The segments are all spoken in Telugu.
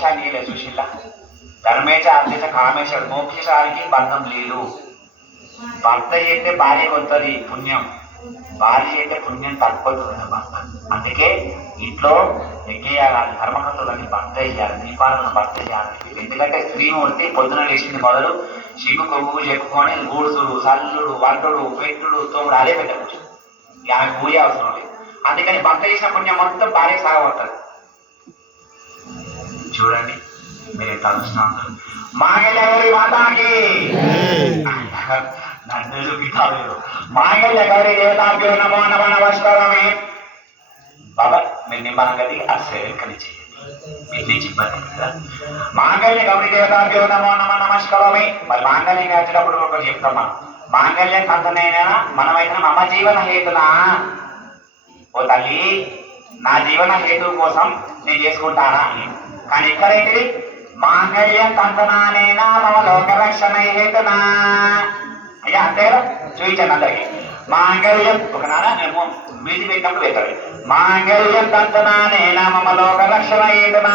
మోక్షాన్ని లేదు చూసిల్లా. ధర్మేచ అర్థేచ కామేశ మోక్షానికి బంధం లేదు. భర్త చేస్తే భార్య వస్తుంది పుణ్యం, భార్య చేస్తే పుణ్యం తక్కువ భర్త. అందుకే ఇంట్లో ఎక్కేయాలి ధర్మకర్తలని భర్త చేయాలి, దీపాలను భర్త చేయాలి. ఎందుకంటే స్త్రీమూర్తి పొద్దున లేచింది మొదలు సిగ్గు కొవ్వు చెప్పుకొని ఊడుసుడు సల్లుడు వంటడు పెట్టుడు తోముడు అదే పెట్టవచ్చు. ఆమె పూజ అవసరం లేదు. అందుకని భర్త చేసిన పుణ్యం మొత్తం భార్య సాగబడుతుంది. చూడండి మీరు ఎంత అదృష్టవంతులు. మాంగళ్య మాతాకి నన్ను చూపిస్తారు. మాంగళ్య గౌరీ దేవతాభ్యో నమో నమ నమస్కారమే. బాబా మీరు నిమ్మగది అశ్రయకలి చేయండి, మీరు నుంచి ఇబ్బంది కదా. మాంగళ్య గౌరీ దేవతాభ్యో నమో నమ నమస్కారమే. మరి మాంగళ్యం కాచేటప్పుడు ఒకటి చెప్తామా, మాంగళ్యం కంతనైనా మనమైతే మమ జీవన హేతునా, ఓ తల్లి నా జీవన హేతు కోసం నేను చేసుకుంటానా. కానీ ఇక్కడేంటిది మాంగళ్యం కంతనానేనా మమ లోకరక్షణ హేతునా. అయ్యా అంతే కదా, చూపించండి అందరికి. మాంగళ్యం ఒక నాన్న నేను మీది పెట్టినప్పుడు పెట్టాలి. మాంగళ్యం కంతనానేనా మమ లోకరక్షణ హేతునా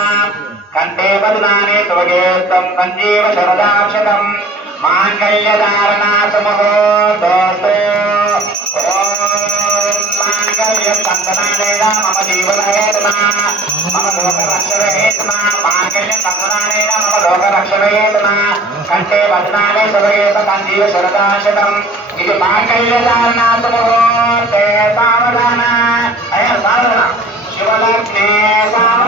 కంటే బదునానే సుభగేత్తం సంజీవ శరదాక్షతం మాంగళ్యధారణా సమహోదోస్తు. మాంగళ్యం కంతనానేనా మమ జీవన హేతునా మమ లోకరక్షణ హేతునా. మాంగళ్యం కంతనానేనా మమ లోకరక్షణ హేతునా కంటే బదునానే సుభగేత సంజీవ శరదాక్షతం. ఇది మాంగళ్యధారణా సమహోదే సావధాన. అయ్యా సావధాన శివలగ్నే సావ